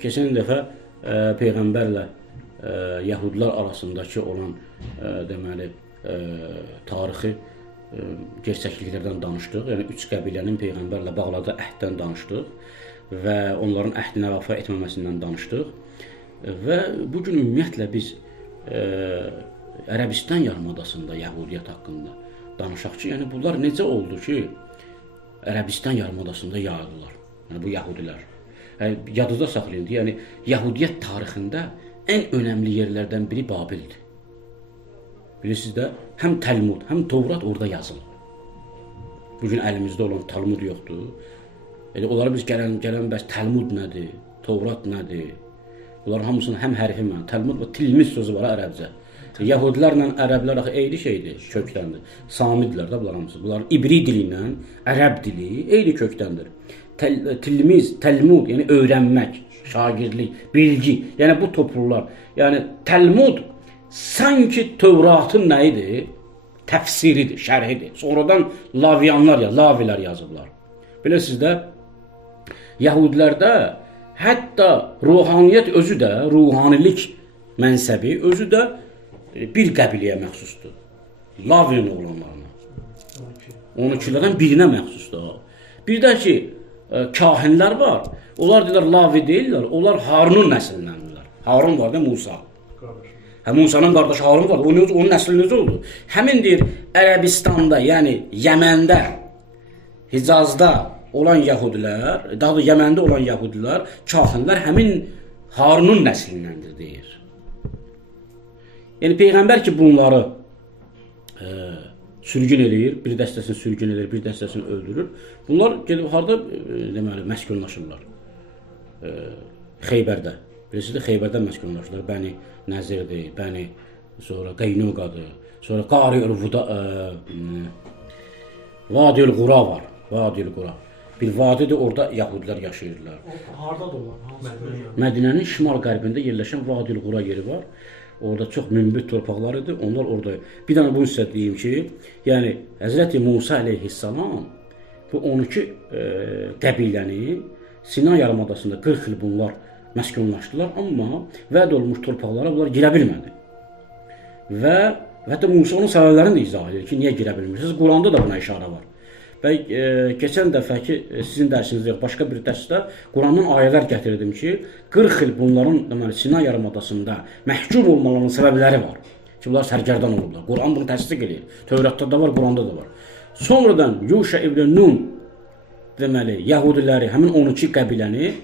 Keçən dəfə Peyğəmbərlə Yəhudilər arasındakı olan deməli tarixi gerçəkliklərdən danışdıq. Yəni 3 qəbilənin Peyğəmbərlə bağladığı əhddən danışdıq və onların əhdinə vəfa etməməsindən danışdıq. Və bu gün ümumiyyətlə biz Ərəbistan yarımadasında Yəhudiyyət haqqında danışaq ki, yəni bunlar necə oldu ki, Ərəbistan yarımadasında yayıldılar. Yəni bu Yəhudilər. Yadınızda saxlayın, yəni Yəhudiyyət tarixində ən önəmli yerlərdən biri Babildir. Bilirsiniz də, həm Təlmud, həm Tövrat orada yazılır. Bugün əlimizdə olan Talmud yoxdur. Onlara biz gələn bəs Təlmud nədir, Tövrat nədir? Bunların hamısının həm hərfi mən, Təlmud və Tilmiz sözü var Ərəbcə. Yahudilərlə ərəblər axı eyni şeydir, kökdəndir. Samidirlər də bunlar hamısı. Bunların İbri dili ilə ərəb dili eyni kökdəndir. Tilmiz, Təlmud, yəni öyrənmək, şagirdlik, bilgi, yəni bu toplular. Yəni Təlmud sanki Tövratın nə idi? Təfsiridir, şərhidir. Sonradan Lavilər yazıblar. Bilirsiniz də, Yahudilərdə hətta ruhaniyyət özü də, ruhanilik mənsəbi özü də bir qəbiləyə məxsusdur. Lavin oğlanlarına. 12-lərdən birinə məxsusdur. Bir də ki, kahinlər var. Onlar deyirlər, Lavi deyirlər. Onlar Harunun nəslindəndirlər. Harun var da Musa. Musa'nın qardaşı Harun var. Onun nəsli necə oldu? Həmin deyir, Ərəbistanda, yəni Yəməndə, Hicazda olan Yəhudilər, daha da Yəməndə olan Yəhudilər, kahinlər həmin Harunun nəslindəndir deyir. Yəni Peyğəmbər ki bunları sürgün eləyir, bir dəstəsini sürgün eləyir, bir dəstəsini öldürür. Bunlar gedib harda deməli məskunlaşırlar? Xeybərdə. Bilirsiniz, Xeybərdə məskunlaşırlar. Bəni Nəzirdir, Bəni sonra Qaynuqadır, sonra Qari-ül-Vuda Vadi-ül-Qura var. Vadi-ül-Qura. Bir vadidir, orada Yahudilər yaşayırlar. Hardadır onlar? Mədinənin şimal-qərbində yerləşən Vadi-ül-Qura yeri var. Orada çox münbit torpaqlar idi, onlar orada. Bir dənə bunu sizə deyim ki, yəni Həzrəti Musa əleyhissalam bu 12 qəbiləni Sina yarımadasında 40 il bunlar məskunlaşdılar, amma vəd olunmuş torpaqlara bunlar girə bilmədi. Və hətta Musa onun səbəblərini də izah edir ki, niyə girə bilmirsiniz? Quranda da buna işarə var. Və keçən dəfəki sizin dərsinizdə yox, başqa bir dərsdə Qurandan ayələr gətirdim ki, 40 il bunların deməli Sina yarımadasında məhkum olmalarının səbəbləri var. Ki, bunlar sərgərdan olurlar. Quran bunu təsdiq edir. Tövratda da var, Quranda da var. Sonradan Yuşa ibn Nun deməli Yahudiləri, həmin 12 qəbiləni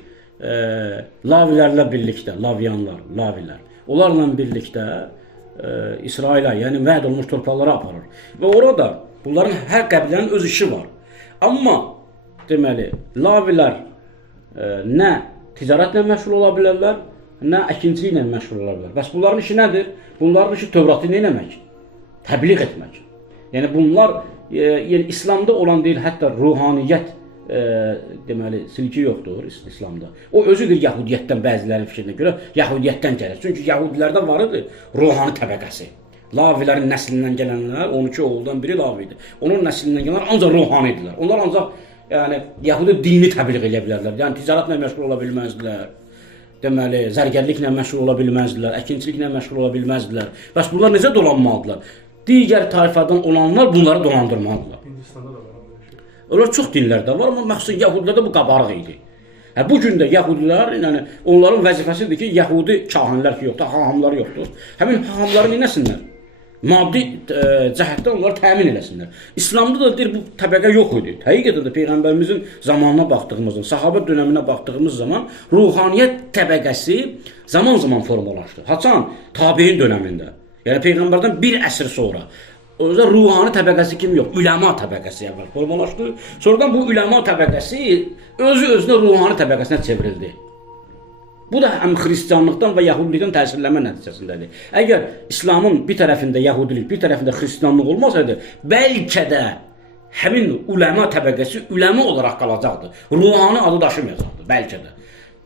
Lavilərlə birlikdə, Lavilər, onlarla birlikdə İsrailə, yəni vəd olmuş torpaqlara aparır. Və orada bunların hər qəbilənin öz işi var. Amma deməli Lavilər nə ticarətlə məşğul ola bilərlər, nə əkinçiliklə məşğul ola bilərlər. Bəs bunların işi nədir? Bunların işi Tövratı nə etmək? Təbliğ etmək. Yəni bunlar yəni İslamda olan deyil, hətta ruhaniyyət deməli silki yoxdur İslamda. O özüdür Yahudiyyətdən, bəzilərin fikrinə görə Yahudiyyətdən gəlir. Çünki Yahudilərdə var idi ruhani təbəqəsi. Lavilərin nəslindən gələnlər 12 oğuldan biri Lavi idi. Onun nəslindən gələnlər ancaq ruhanidirlər. Onlar ancaq yəni Yəhudi dini təbliğ edə bilərlər. Yəni ticarətlə məşğul ola bilməzdilər. Deməli, zərgərliklə məşğul ola bilməzdilər, əkinçiliklə məşğul ola bilməzdilər. Bəs bunlar necə dolanmalıdırlar? Digər tayfadan olanlar bunları dolandırmalıdırlar. Hindistanda da var. Onlar çox dinlərdə var, amma məxsus Yahudilərdə bu qabarıq idi. Bu gün də Yahudilər, yəni onların vəzifəsidir ki, Yəhudi kahinlər ki yoxdur, hahamlar yoxdur. Həmin hahamları neynəsinlər? Maddi cəhətdən onları təmin eləsinlər. İslamda da deyir, bu təbəqə yox idi. Həqiqətən də Peyğəmbərimizin zamanına baxdığımız zaman, sahabə dönəminə baxdığımız zaman ruhaniyyət təbəqəsi zaman-zaman formalaşdı. Haçan? Tabiin dönəmində. Yəni Peyğəmbərdən bir əsr sonra. O yüzden ruhani təbəqəsi kimi yox, üləma təbəqəsi əvvəl formalaşdı. Sonradan bu üləma təbəqəsi özü-özünə ruhani təbəqəsinə çevrildi. Bu da həm xristianlıqdan və yahudilikdən təsirlənmə nəticəsindədir. Əgər İslamın bir tərəfində yahudilik, bir tərəfində xristianlıq olmasaydı, bəlkə də həmin üləma təbəqəsi üləma olaraq qalacaqdı. Ruhani adı daşımayacaqdı, bəlkə də.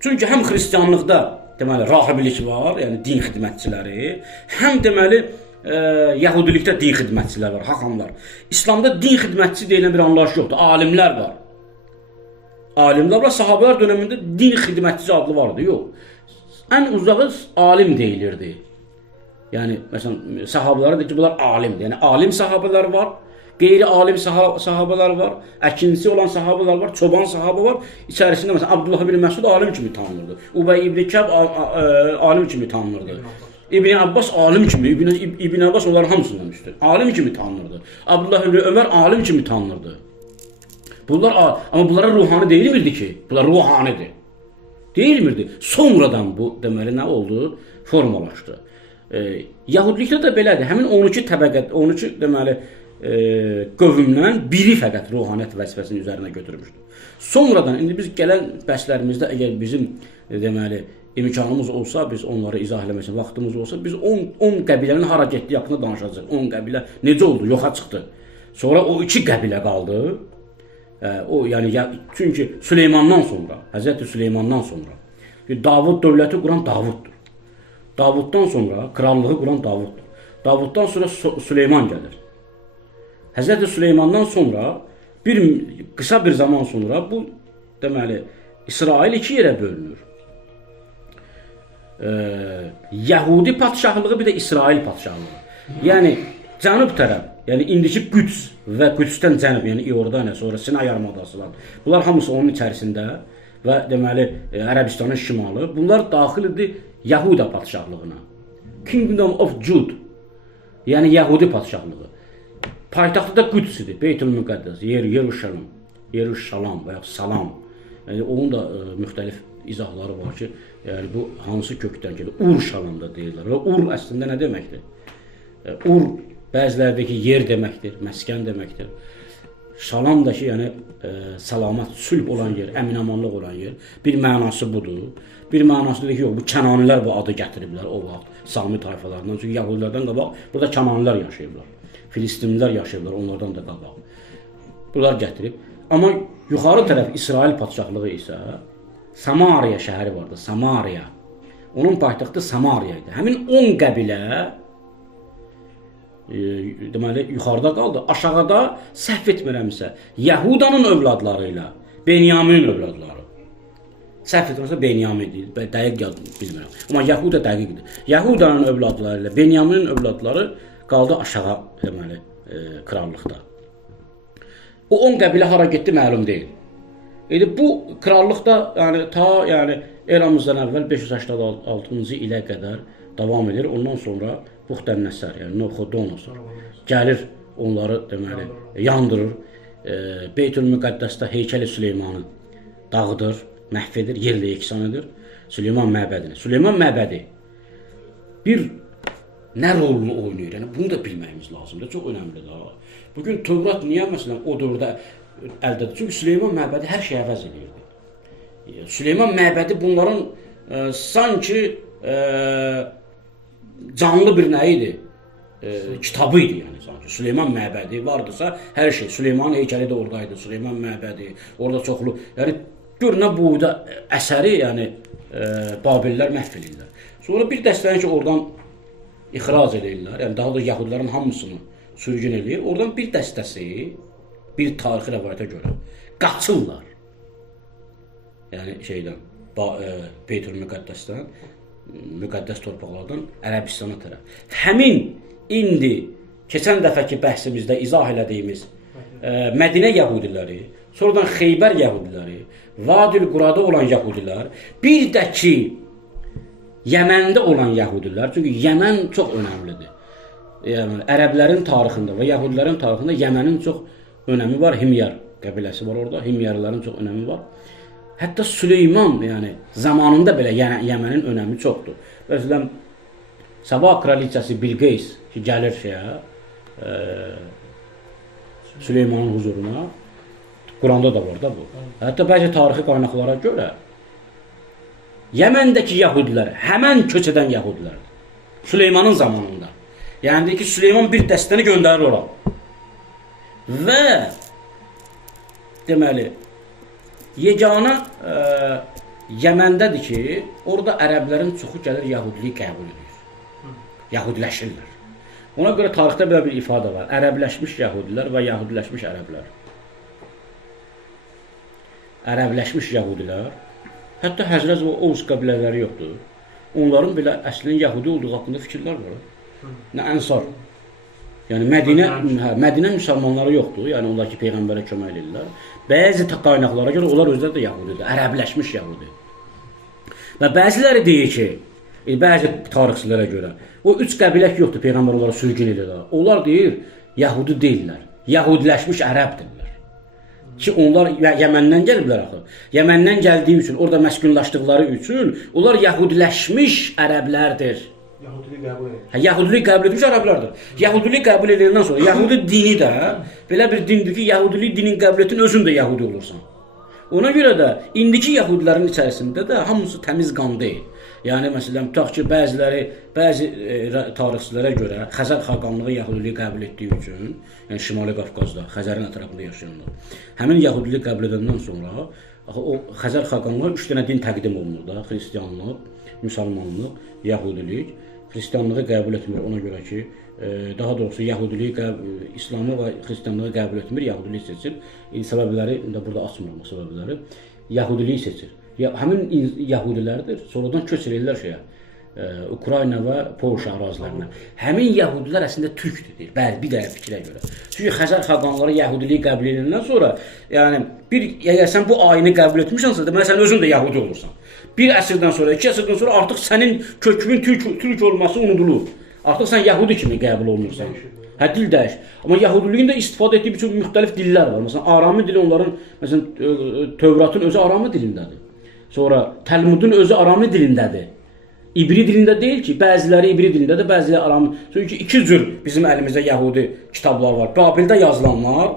Çünki həm xristianlıqda deməli rahibilik var, yəni din xidmətçiləri, həm deməli Yahudilikdə din xidmətçilər var, haxamlar. İslamda din xidmətçisi deyilən bir anlayış yoxdur, alimlər var. Alimlər var, sahabələr dövründə din xidmətçisi adlı vardı, yox. Ən uzağı alim deyilirdi. Yəni məsələn sahabələrə deyir ki, bunlar alimdir. Yəni alim sahabələr var, qeyri-alim sahabələr var, əkinçisi olan sahabələr var, çoban sahabə var. İçərisində məsələn Abdullah ibn Məsud alim kimi tanınırdı. Ubey ibn Kəb alim kimi tanınırdı. İbn Abbas alim kimi, İbn Abbas onların hamısından üstün. Alim kimi tanınırdı. Abdullah ibn Ömər alim kimi tanınırdı. Bunlar amma bunlara ruhani deyilmirdi ki. Bunlar ruhanidir. Deyilmirdi. Sonradan bu deməli nə oldu? Formalaşdı. Yahudilikdə də belədir. Həmin 12 təbəqə, 12 deməli qövmdən biri fəqət ruhaniyyət vəzifəsini üzərinə götürmüşdü. Sonradan indi biz gələn bəslərimizdə əgər bizim deməli imkanımız olsa, biz onları izah eləmək üçün vaxtımız olsa, biz 10 qəbilənin hara getdiyi haqqında danışacağıq. 10 qəbilə necə oldu? Yoxa çıxdı. Sonra o 2 qəbilə qaldı. O yəni çünki Süleymandan sonra, Həzrəti Süleymandan sonra Davud dövləti quran Davuddur. Davuddan sonra krallığı quran Davuddur. Davuddan sonra Süleyman gəlir. Həzrəti Süleymandan sonra qısa bir zaman sonra bu deməli İsrail 2 yerə bölünür. Yəhudi padşahlığı bir də İsrail padşahlığı. Yəni cənub tərəf, yəni indiki Qüds və Qüdsdən cənub, yəni İordaniya, sonra Sinay yarımadası var. Bunlar hamısı onun içərisində və deməli Ərəbistanın şimalı. Bunlar daxil idi Yahuda padşahlığına. Kingdom of Jude. Yəni Yəhudi padşahlığı. Paytaxtı da Qüds idi, Beytül-Müqəddəs, Yeruşalim, Yeruşalam və ya Salam. Yəni onun da müxtəlif izahları var ki, yəni bu hansı kökdən gəlir? Ur-Şalam da deyirlər. Və Ur əslində nə deməkdir? Ur bəzilərdəki yer deməkdir, məskən deməkdir. Şalam da ki, yəni salamat, sülh olan yer, əmin-amanlıq olan yer. Bir mənası budur. Bir mənası da ki, yox, bu Kənanilər bu adı gətiriblər o vaxt Sami tayfalarından. Çünki Yahudilərdən qabaq burada Kənanilər yaşayıblar. Filistinlilər yaşayıblar onlardan da qabaq. Bunlar gətirib. Amma yuxarı tərəf İsrail padşahlığı isə Samariya şəhəri vardı, Samariya. Onun paytaxtı Samariya idi. Həmin 10 qəbilə deməli yuxarıda qaldı. Aşağıda səhv etmirəmsə Yahudanın övladları ilə Benyaminin övladları. Səhv etmirəmsə Benyamin deyil. Dəqiq bilmirəm. Amma Yahuda dəqiqdir. Yahudanın övladları ilə Benyaminin övladları qaldı aşağı deməli krallıqda. O 10 qəbilə hara getdi məlum deyil. Bu krallıqda yəni eramızdan əvvəl 586-cı ilə qədər davam edir. Ondan sonra Buxtənnəsər, yəni Noxodonosor gəlir, onları deməli yandırır. Beytül-Müqəddəsdə heykəli Süleymanı dağıdır, məhv edir, yerlə yeksan edir. Süleyman məbədini. Süleyman məbədi bir nə rolunu oynayır? Yəni bunu da bilməyimiz lazımdır. Çox önəmlidir. Bugün Tövrat niyə məsələn o dövrdə əldə? Çünki Süleyman məbədi hər şeyi əvəz edirdi. Süleyman məbədi bunların sanki canlı bir nə idi? Kitabı idi yəni sanki. Süleyman məbədi vardısa hər şey. Süleymanın heykəli də oradaydı. Süleyman məbədi, orada çoxlu. Yəni gör nə boyda əsəri, yəni Babillər məhv edirlər. Sonra bir dəstəni ki oradan ixrac edirlər. Yəni daha da Yahudilərin hamısını sürgün edir. Oradan bir dəstəsi bir tarixi rəvayətə görə qaçırlar. Yəni şeydən Beytül-Müqəddəsdən, müqəddəs torpaqlardan Ərəbistana tərəf. Həmin indi keçən dəfəki bəhsimizdə izah elədiyimiz Mədinə yəhudiləri, sonradan Xeybər yəhudiləri, Vadil-Qurada olan yəhudilər, bir də ki Yəməndə olan yəhudilər, çünki Yəmən çox önəmlidir. Yəni ərəblərin tarixində və yəhudilərin tarixində Yəmənin çox önəmi var. Himyar qəbiləsi var orada. Himyarların çox önəmi var. Hətta Süleyman yəni zamanında belə Yəmənin önəmi çoxdur. Məsələn Sabah kraliçası Bilqeys ki gəlir Süleymanın huzuruna. Quranda da var da bu. Hətta bəzi tarixi qaynaqlara görə Yəməndəki yəhudilər həmən köç edən yəhudilərdir. Süleymanın zamanında. Yəni ki Süleyman bir dəstəni göndərir ora. Və deməli yeganə Yəməndədir ki, orada ərəblərin çoxu gəlir yəhudiliyi qəbul edir. Yəhudiləşirlər. Ona görə tarixdə belə bir ifadə var. Ərəbləşmiş yəhudilər və yəhudiləşmiş ərəblər. ərəbləşmiş yəhudilər, hətta Həzrəc və Oğuz qəbilələri yoxdur. Onların belə əslində yəhudi olduğu haqqında fikirlər var. Nə ənsar. Yəni Mədinə müsəlmanları yoxdur. Yəni onlar ki, peyğəmbərə kömək edirlər. Bəzi qaynaqlara görə onlar özləri də yəhudidir, ərəbləşmiş yəhudi. Və bəziləri deyir ki, bəzi tarixçilərə görə o 3 qəbilə yoxdur, peyğəmbər onlara sürgün edirlər. Onlar deyir, yəhudi deyillər. Yahudiləşmiş ərəbdirlər. Ki onlar Yəməndən gəliblər axı. Yəməndən gəldiyi üçün, orada məskunlaşdıqları üçün onlar yahudiləşmiş ərəblərdir. Yahudilik qəbul edir. Yahudilik qəbul etmiş ərəblərdir. Yahudilik qəbul edəndən sonra Yahudi dini də belə bir dindir ki, Yahudilik dinin qəbul etdin, özün də Yahudi olursan. Ona görə də indiki Yahudilərin içərisində də hamısı təmiz qan deyil. Yəni məsələn, tutaq ki, bəzi tarixçilərə görə Xəzər xaqanlığı Yahudiliyi qəbul etdiyi üçün, yəni Şimali Qafqazda, Xəzərin ətrafında yaşayanlar, həmin Yahudiliyi qəbul edəndən sonra o Xəzər xaqanlığı 3 dənə din təqdim olunur da, xristianlıq, müsəlmanlıq, yahudilik. Xristianlığı qəbul etmir ona görə ki, daha doğrusu yahudiliyi, İslamı və xristianlığı qəbul etmir, yahudiliyi seçir. Səbəbləri də burada açmıram o səbəbləri. Yahudiliyi seçir. Həmin yahudilərdir, sonradan köç edirlər şeyə, Ukrayna və Polşa ərazilərinə. Həmin yahudilər əslində türkdür deyir, bir də fikrə görə. Çünki Xəzər xaqanları yahudiliyi qəbul edəndən sonra, yəni əgər sən bu ayini qəbul etmişsənsə, deməli sən özün də yahudi olursan. Bir əsrdən sonra, 2 əsrdən sonra artıq sənin kökünün türk olması unudulur. Artıq sən yahudi kimi qəbul olunursan. Dil dəyiş. Amma yahudiliyin də istifadə etdiyi bütün müxtəlif dillər var. Məsələn, Arami dili onların, məsələn, Tövratın özü Arami dilindədir. Sonra Təlmudun özü Arami dilindədir. İbri dilində deyil ki, bəziləri İbri dilindədir, bəziləri Arami. Çünki 2 cür bizim əlimizdə yahudi kitablar var. Babildə yazılanlar,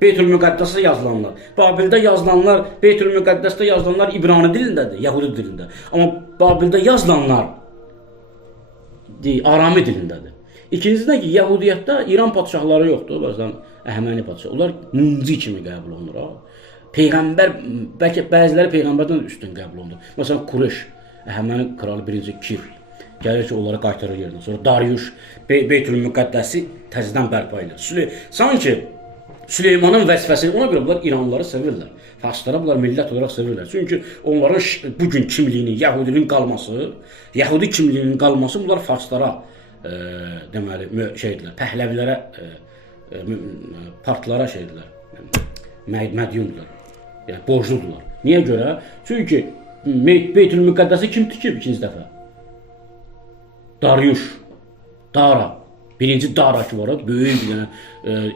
Beytül-Müqəddəsdə yazılanlar. Babildə yazılanlar, Beytül-Müqəddəsdə yazılanlar İbrani dilindədir, yahudi dilində. Amma Babildə yazılanlar Arami dilindədir. İkincisi ki, yahudiyyətdə İran padşahları yoxdur, bəzən Əhəməni padşah. Onlar munci kimi qəbul olunur. Peyğəmbər, bəlkə bəziləri peyğəmbərdən üstün qəbul olunur. Məsələn, Kureş, Əhəməni kralı 1-ci Kir gəlir ki, onları qaytarır yerinə. Sonra Dariuş Beytül-Müqəddəsi təzədən bərpa edir. Sanki Süleymanın vəzifəsi, ona görə bunlar İranlıları sevirlər. Farslara bunlar millət olaraq sevirlər. Çünki onların bugün kimliyinin, yahudiliyin qalması, yahudi kimliyinin qalması bunlar farslara deməli şeydirlər, pəhləvilərə, partlara şeydirlər, mədyundular, yəni borcludular. Niyə görə? Çünki Beytül-Müqəddəsi kim tikib 2-ci dəfə? Dariuş, Dara. 1-ci Dara ki var, böyük bir dənə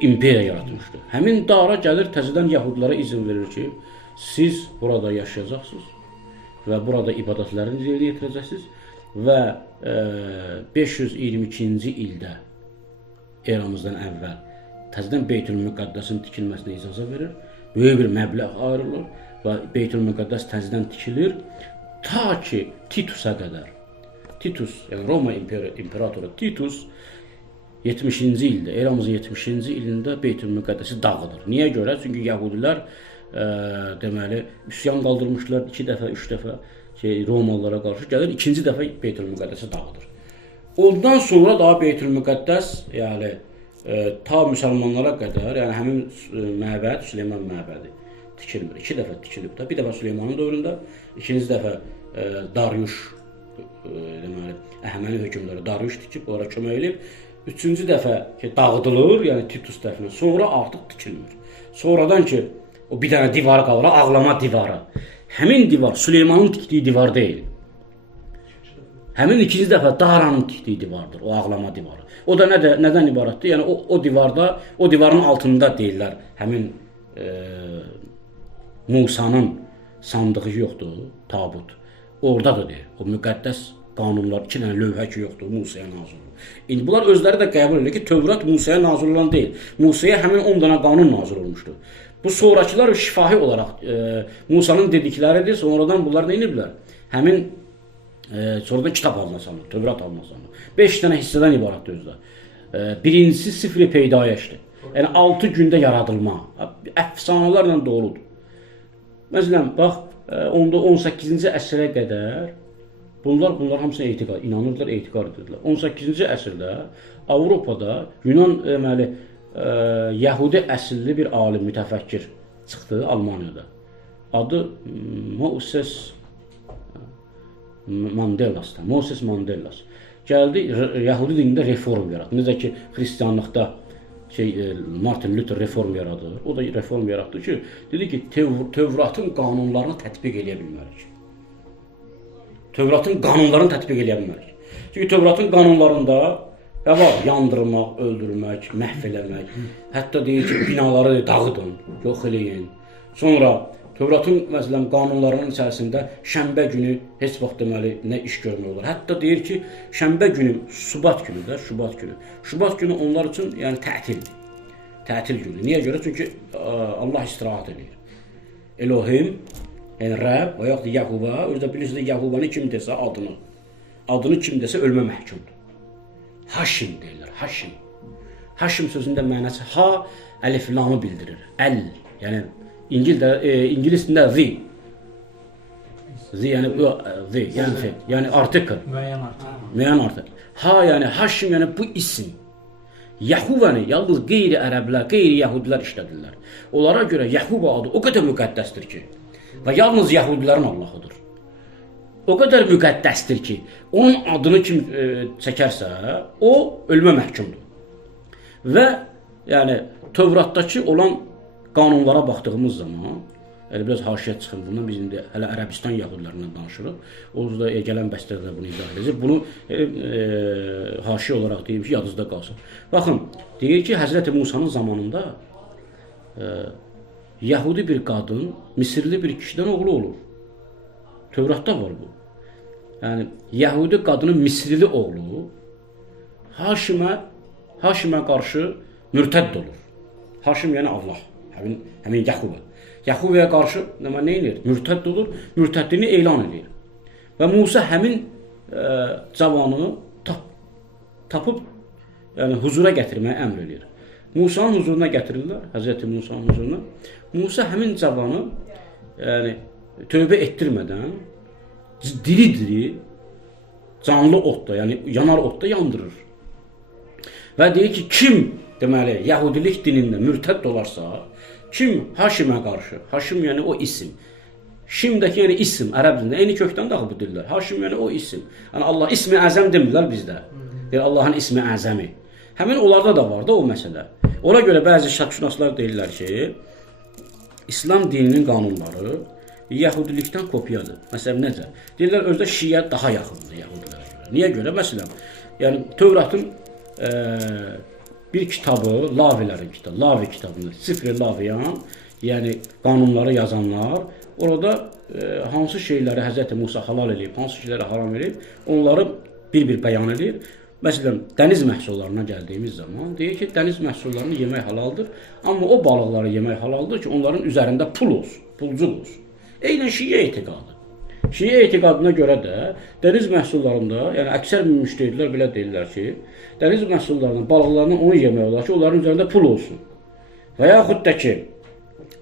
imperiya yaratmışdı. Həmin Dara gəlir təzədən yahudilara izin verir ki, siz burada yaşayacaqsınız və burada ibadətlərinizi yerinə yetirəcəksiniz və 522-ci ildə eramızdan əvvəl təzədən Beytül-Müqəddəsin tikilməsinə icazə verir. Böyük bir məbləğ ayrılır və Beytül-Müqəddəs təzədən tikilir ta ki Titusa qədər. Titus, yəni Roma imperatoru Titus 70-ci ildə, eramızın 70-ci ilində Beytül-Müqəddəsi dağıdır. Niyə görə? Çünki yahudilər deməli üsyan qaldırmışlar 2 dəfə, 3 dəfə Romalılara qarşı gəlir, 2-ci dəfə Beytül-Müqəddəsi dağıdır. Ondan sonra daha Beytül-Müqəddəs, yəni ta müsəlmanlara qədər, yəni həmin məbəd, Süleyman məbədi tikilmir. 2 dəfə tikilib də. Bir dəfə Süleymanın dövründə, 2-ci dəfə Dariuş, deməli Əhəməni hökmdarı Dariuş tikib, onlara kömək edib. 3-cü dəfə ki, dağıdılır, yəni Titus tərəfindən, sonra artıq tikilmir. Sonradan ki, o bir dənə divar qalır, ağlama divarı. Həmin divar Süleymanın tikdiyi divar deyil. Həmin 2-ci dəfə Daranın tikdiyi divardır, o ağlama divarı. O da nədən ibarətdir? Yəni o divarda, o divarın altında deyirlər, həmin Musanın sandığı yoxdur, tabut. Orada da deyir, o müqəddəs qanunlar, 2 dənə lövhə ki yoxdur, Musaya nazil olur. İndi bunlar özləri də qəbul edir ki, Tövrat Musaya nazil olan deyil. Musaya həmin 10 dənə qanun nazil olmuşdur. Bu sonrakılar şifahi olaraq Musanın dedikləridir, sonradan bunlar nə ediblər? Həmin sonradan kitab alınır, Tövrat alınır. 5 dənə hissədən ibarətdir özdə. Birincisi Sifri Peydayəşdir. Yəni 6 gündə yaradılma. Əfsanələrlə doludur. Məsələn, bax, 18-ci əsrə qədər bunlar hamısına etiqad, inanırdılar, etiqad edirlər. 18-ci əsrdə Avropada Yunan yəhudi əsilli bir alim, mütəfəkkir çıxdı Almaniyada. adı Moses Mandelas'dan. Moses Mandelas. Gəldi, Yahudi dinində reform yarattı. Necə ki, xristianlıqda Martin Luther reform yaradır. O da reform yarattı ki, dedi ki, Tövratın qanunlarını tətbiq eləyə bilmərik. Tövratın qanunlarını tətbiq eləyə bilmərik. Çünki Tövratın qanunlarında var, yandırmaq, öldürmək, məhv eləmək, hətta deyir ki, binaları dağıdın, yox eləyin. Sonra Tövratın məsələn qanunlarının içərisində şənbə günü heç vaxt deməli nə iş görmək olar. Hətta deyir ki, şənbə günü, Şubat günü də, Şubat günü. Şubat günü onlar üçün yəni tətildir. Tətil günü. Niyə görə? Çünki Allah istirahət edir. Elohim, yəni Rəbb və yaxud da Yahuva, özdə bilirsiniz Yahuvanı kim desə adını kim desə ölmə məhkumdur. Haşim deyirlər, Haşim. Haşim sözündə mənası ha, əlif lamı bildirir. Əl, yəni İngilis dilində the. The yəni the, yəni artikel. Müəyyən artikel. Ha yəni Haşim yəni bu isim. Yahuvanı yalnız qeyri-ərəblər, qeyri-yəhudilər işlədirlər. Onlara görə Yahuva adı o qədər müqəddəsdir ki, və yalnız Yahudilərin Allahıdır. O qədər müqəddəsdir ki, onun adını kim çəkərsə, o ölmə məhkumdur. Və yəni Tövratdakı olan qanunlara baxdığımız zaman, biraz haşiyə çıxın bundan, biz indi hələ Ərəbistan Yahudilərindən danışırıq. O da gələn bəstədə bunu izah edəcək. Bunu haşiyə olaraq deyim ki, yadınızda qalsın. Baxın, deyir ki, Həzrəti Musanın zamanında Yahudi bir qadın Misirli bir kişidən oğlu olur. Tövratda var bu. Yəni, Yahudi qadının Misirli oğlu Haşimə qarşı mürtədd olur. Haşim yəni Allah, həmin Yahuva. Yahuvaya qarşı nə edir? Mürtədd olur, mürtəddini elan edir. Və Musa həmin cavanı tapıb huzura gətirməyə əmr edir. Musanın huzuruna gətirirlər, Həzrəti Musanın huzuruna. Musa həmin cavanı tövbə etdirmədən diri-diri canlı otda, yəni yanar otda yandırır. Və deyir ki, kim deməli Yahudilik dinində mürtədd olarsa, kim Haşimə qarşı, Haşim yəni o isim, Şimdəki yəni isim, ərəb dilində, eyni kökdən daxil bu dillər. Haşim yəni o isim. Yəni Allah ismi əzəm demirlər bizdə. Deyir Allahın ismi əzəmi. Həmin onlarda da var da o məsələ. Ona görə bəzi şərqşünaslar deyirlər ki, İslam dininin qanunları Yahudilikdən kopyadır. Məsələn necə? Deyirlər özdə Şiə daha yaxındır Yahudilərə görə. Niyə görə? Məsələn, yəni Tövratın bir kitabı, Lavilərin kitabı, Lavi kitabında, Sifr-i Laviyan, yəni qanunları yazanlar, orada hansı şeyləri Həzrəti Musa halal edib, hansı şeyləri haram edib, onları bir-bir bəyan edir. Məsələn, dəniz məhsullarına gəldiyimiz zaman deyir ki, dəniz məhsullarını yemək halaldır, amma o balıqları yemək halaldır ki, onların üzərində pul olsun, pulcuq olsun. Eynən Şiə etiqadı. Şiə etiqadına görə də dəniz məhsullarında, yəni əksər müştəhidlər belə deyirlər ki, dəniz məhsullarının, balıqlarından onu yemək olar ki, onların üzərində pul olsun. Və yaxud da ki,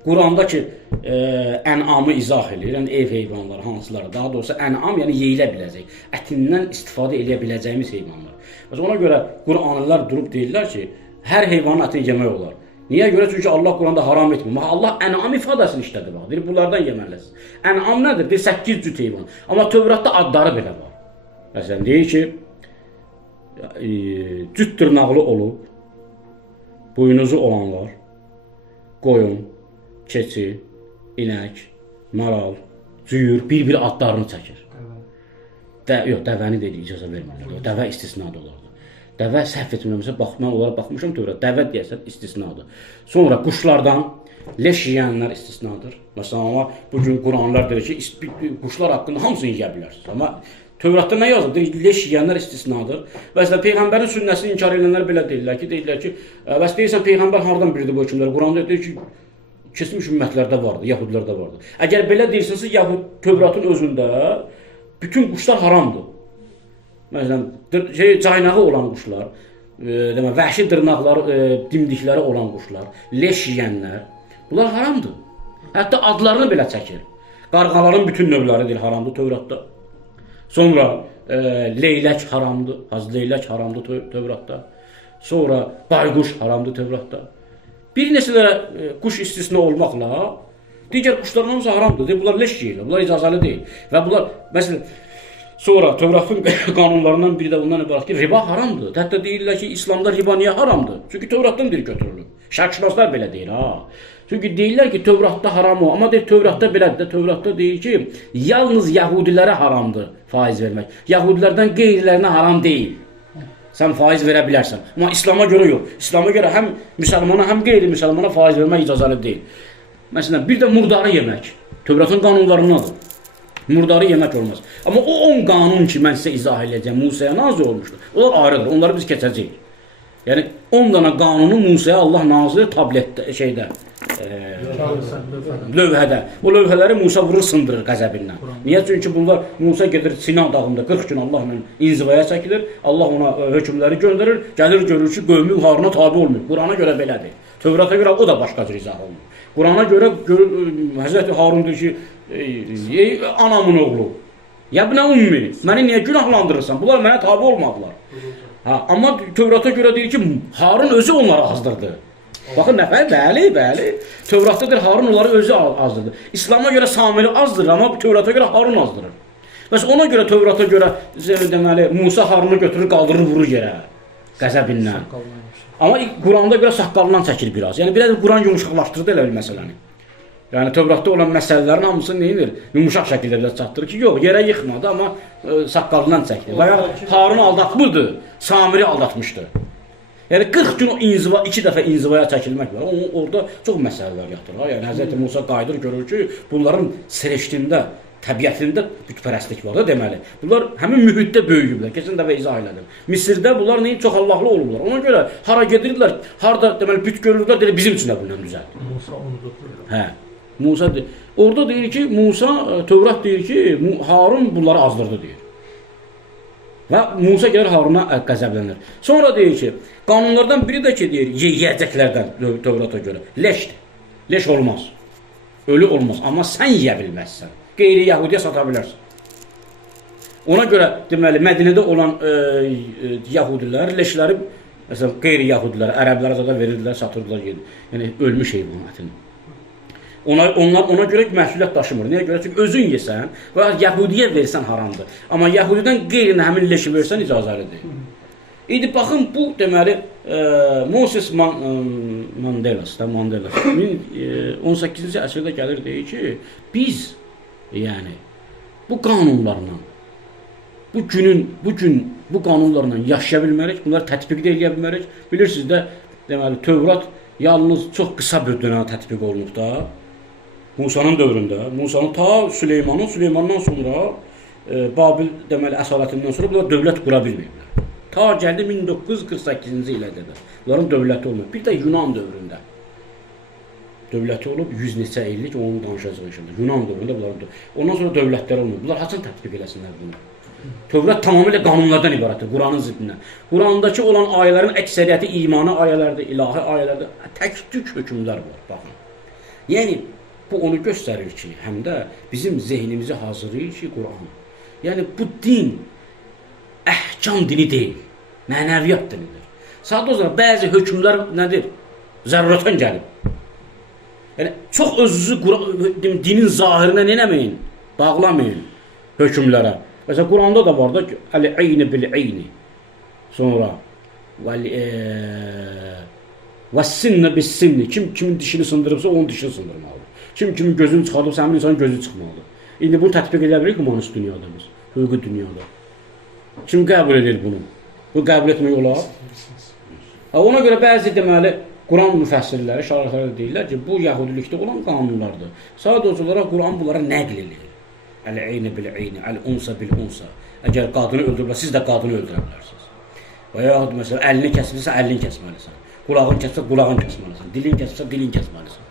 Quranda ki, ənamı izah edir, yəni ev heyvanları hansıları, daha doğrusu ənam yəni yeyilə biləcək, ətindən istifadə edə biləcəyimiz heyvanlar. Ona görə Quranlılar durub deyirlər ki, hər heyvanın ətini yemək olar. Niyə görə? Çünki Allah Quranda haram etmir. Allah ənam ifadəsini işlədir. Deyir, bunlardan yeməlisiz. Ənam nədir? Deyir, 8 cüt heyvan. Amma Tövratda adları belə var. Məsələn, deyir ki, cüt dırnaqlı olub, buynuzu olanlar, qoyun, keçi, inək, maral, cüyür, bir-bir adlarını çəkir. Yox, dəvəni deyil, icazə vermirlər. Dəvə istisnadır olardı. Dəvə səhv etmirəmsə, mən onlara baxmışam Tövrat. Dəvə deyəsən istisnadır. Sonra quşlardan leş yeyənlər istisnadır. Məsələn, amma bugün Quranlar deyir ki, quşlar haqqında hamısını yeyə bilərsiniz. Amma Tövratda nə yazılır? Deyir, leş yeyənlər istisnadır. Məsələn, Peyğəmbərin sünnəsini inkar edənlər belə deyirlər ki, bəs deyirsən Peyğəmbər hardan bildi bu hökmləri? Quranda deyir ki, keçmiş ümmətlərdə vardı, Yahudilərdə vardı. Əgər belə deyirsinizsə, Tövratın özündə bütün quşlar haramdır. Məsələn, caynağı olan quşlar, vəhşi dırnaqları, dimdikləri olan quşlar, leş yeyənlər, bunlar haramdır. Hətta adlarını belə çəkir. Qarğaların bütün növləridir haramdır Tövratda. Sonra leylək haramdır, leylək haramdır Tövratda. Sonra bayquş haramdır Tövratda. Bir neçələrə quş istisna olmaqla Digər quşların hamısı haramdır. Deyir, bunlar leş yeyirlər. Bunlar icazəli deyil. Və bunlar məsələn sonra Tövratın qanunlarından biri də bundan ibarət ki, riba haramdır. Hətta deyirlər ki, İslamda riba niyə haramdır? Çünki Tövratdan dil götürülür. Şərqşünaslar belə deyir ha. Çünki deyirlər ki, Tövratda haram o. Amma deyir, Tövratda belədir də. Tövratda deyir ki, yalnız Yahudilərə haramdır faiz vermək. Yahudilərdən qeyrilərinə haram deyil. Sən faiz verə bilərsən. Amma İslama görə yox. İslama görə həm müsəlmana, həm qeyri-müsəlmana faiz vermək icazəli deyil. Məsələn, bir də murdarı yemək. Tövratın qanunlarındadır. Murdarı yemək olmaz. Amma o 10 qanun ki, mən sizə izah edəcəm, Musaya nazil olmuşdur. Onlar ayrıdır. Onları biz keçəcəyik. Yəni 10 dana qanunu Musaya Allah nazil tabletdə, lövhədə. O lövhələri Musa vurur, sındırır qəzəbindən. Niyə? Çünki bunlar Musa gedir Sinan dağında 40 gün Allahla inzivaya çəkilir. Allah ona hökmləri göndərir. Gəlir görür ki, qövmü Haruna tabe olmuyor. Qurana görə belədir. Tövrata görə o da başqa cür izah olunur. Qurana görə Həzrəti Harun deyir ki, anamın oğlu. Yəbnə ummi, məni niyə günahlandırırsan? Bunlar mənə tabe olmadılar. Amma Tövrata görə deyir ki, Harun özü onları azdırdı. Baxın nəfər, bəli. Tövratdadır, Harun onları özü azdırdı. İslama görə Samiri azdırır, amma Tövrata görə Harun azdırır. Bəs ona görə Tövrata görə deməli, Musa Harunu götürür, qaldırır, vurur yerə qəzəbindən. Amma Quranda görə saqqalından çəkir biraz. Yəni biraz Quran yumuşaqlaşdırdı elə bir məsələni. Yəni Tövratda olan məsələlərin hamısını neyinir? Yumuşaq şəkildə biraz çatdırır ki, yox, yerə yıxmadı, amma saqqalından çəkdi. Və ya Harunu aldatmırdı, Samiri aldatmışdı. Yəni 40 gün o inziva, 2 dəfə inzivaya çəkilmək var. Orada çox məsələlər yatır. Yəni Həzrəti Musa qayıdır, görür ki, bunların sirəşdində, təbiətində bütpərəstlik var da deməli. Bunlar həmin mühitdə böyüyüblər. Keçən dəfə izah elədim. Misirdə bunlar neyin çox Allahlı olurlar. Ona görə hara gedirlər, harda deməli büt görürlər, deyir bizim üçün də bundan düzəldir. Musa onu da. Hə. Musa deyir. Orada deyir ki, Musa Tövrat deyir ki, Harun bunları azdırdı deyir. Və Musa gəlir Haruna qəzəblənir. Sonra deyir ki, qanunlardan biri də ki, deyir, yeyəcəklərdən Tövrata görə leşdir. Leş olmaz. Ölü olmaz. Amma sən yeyə bilməzsən. Qeyri-Yahudiyə sata bilərsən. Ona görə deməli Mədinədə olan Yahudilər leşləri məsələn qeyri-Yahudilər, ərəblərə zada verirdilər, satırdılar yedi. Yəni ölmüş heyvan ətini. Onlar ona görə məsuliyyət daşımır. Niyə görə? Çünki özün yesən və Yahudiyə versən haramdır. Amma Yahudidən qeyrinə həmin leşi versən icazəlidir. İndi baxın bu deməli Moses Mandela 18-ci əsrdə gəlir deyir ki, biz yəni bu qanunlarla bu gün bu qanunlarla yaşaya bilmərik, bunları tətbiq edə bilmərik. Bilirsiniz də deməli Tövrat yalnız çox qısa bir dönəmə tətbiq olunub da. Musanın dövründə, Musanın ta Süleymandan sonra Babil deməli əsalətindən sonra bunlar dövlət qura bilməyiblər. Ta gəldi 1948-ci ildə də. Bunların dövləti olmayıb. Bir də Yunan dövründə dövləti olub 100 neçə illik onu danışacağıq inşallah. Yunan dövründə bunların. Ondan sonra dövlətlər olmayıb. Bunlar haçan tətbiq eləsinlər bunu? Tövrat tamamilə qanunlardan ibarətdir, Quranın ziddindən. Qurandakı olan ayələrin əksəriyyəti imani ayələrdir, ilahi ayələrdir. Tək-tük hökmlər var, baxın. Yəni bu onu göstərir ki, həm də bizim zehnimizi hazırlayır ki, Quran. Yəni bu din əhkam dini deyil, mənəviyyat dinidir. Sadəcə olaraq bəzi hökmlər nədir? Zərurətən gəlib. Yəni çox özünüzü dinin zahirinə eləməyin, bağlamayın hökmlərə. Məsələn Quranda da var da ki, əl-eyni bil-eyni. Sonra və-sinnə bis-sinni. Kimin dişini sındırıbsa onun dişini sındırmalıdır. Kimin gözünü çıxardıbsa həmin insanın gözü çıxmalıdır. İndi bunu tətbiq edə bilir humanist dünyada biz, hüquqi dünyada. Kim qəbul edir bunu? Bu qəbul etmək olar? Ona görə bəzi deməli Quran müfəssirləri, şərhləri deyirlər ki, bu Yahudilikdə olan qanunlardır. Sadəcə olaraq Quran bunlara nəql edir. Əl-eyni bil-eyni, əl-unsa bil-unsa. Əgər qadını öldürürlər, siz də qadını öldürə bilərsiniz. Və yaxud məsələn, əlini kəsilirsə, əlini kəsməlisən. Qulağını kəsilirsə, qulağını kəsməlisən. Dilini kəsilirsə, dilini kəsməlisən.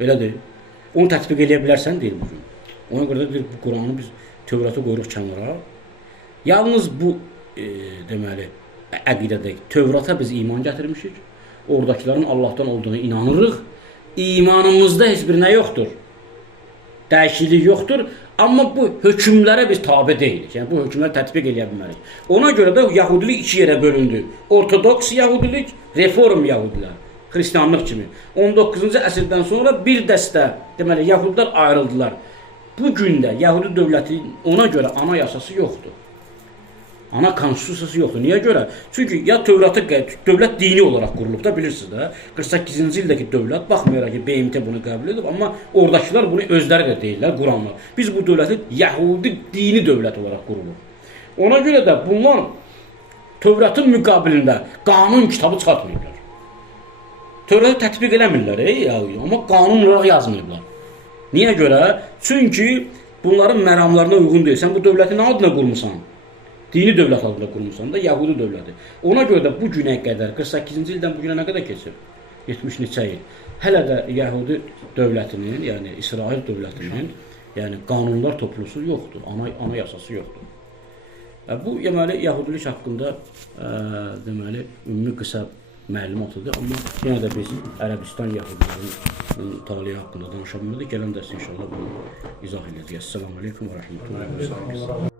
Belədir. Onu tətbiq edə bilərsən deyir bugün. Ona görə də deyir, bu Quranı biz Tövratı qoyuruq kənara. Yalnız bu deməli əqidədək Tövrata biz iman gətirmişik. Oradakilərin Allahdan olduğuna inanırıq. İmanımızda heç bir nə yoxdur. Dəyişiklik yoxdur. Amma bu hökmlərə biz tabe deyilik. Yəni bu hökmləri tətbiq edə bilmərik. Ona görə də Yahudilik iki yerə bölündü. Ortodoks Yahudilik, reform Yahudilər. xristianlıq kimi. 19-cu əsrdən sonra bir dəstə, deməli, yəhudlar ayrıldılar. Bu gün də Yəhudi dövləti ona görə anayasası yoxdur. Ana konstitusiyası yoxdur. Niyə görə? Çünki ya Tövratı dövlət dini olaraq qurulub da, bilirsiniz də. 48-ci ildəki dövlət, baxmayaraq ki, BMT bunu qəbul edib, amma oradakılar bunu özləri də deyirlər, Quranlar. Biz bu dövləti Yəhudi dini dövlət olaraq qurulub. Ona görə də bunlar Tövratın müqabilində qanun kitabı çıxartmayıblar. Tövratı tətbiq eləmirlər, amma qanun olaraq yazmayıblar. Niyə görə? Çünki bunların məramlarına uyğun deyil. Sən bu dövləti nə adına qurmusan? Dini dövlət adında qurmusan da, Yəhudi dövləti. Ona görə də bu günə qədər, 48-ci ildən bu günə nə qədər keçir? 70 neçə il. Hələ də Yəhudi dövlətinin, yəni İsrail dövlətinin, yəni qanunlar toplusu yoxdur, ana yasası yoxdur. Bu, deməli, Yəhudilik haqqında, deməli, ümumi qısa məlumatıdır. Amma yenə də biz Ərəbistan Yəhudilərin talihi haqqında danışa bilmədik. Gələn dərs inşallah bunu izah edəcəyik. Esselamu aleykum və rəhmətullahi və rəhmətullahi.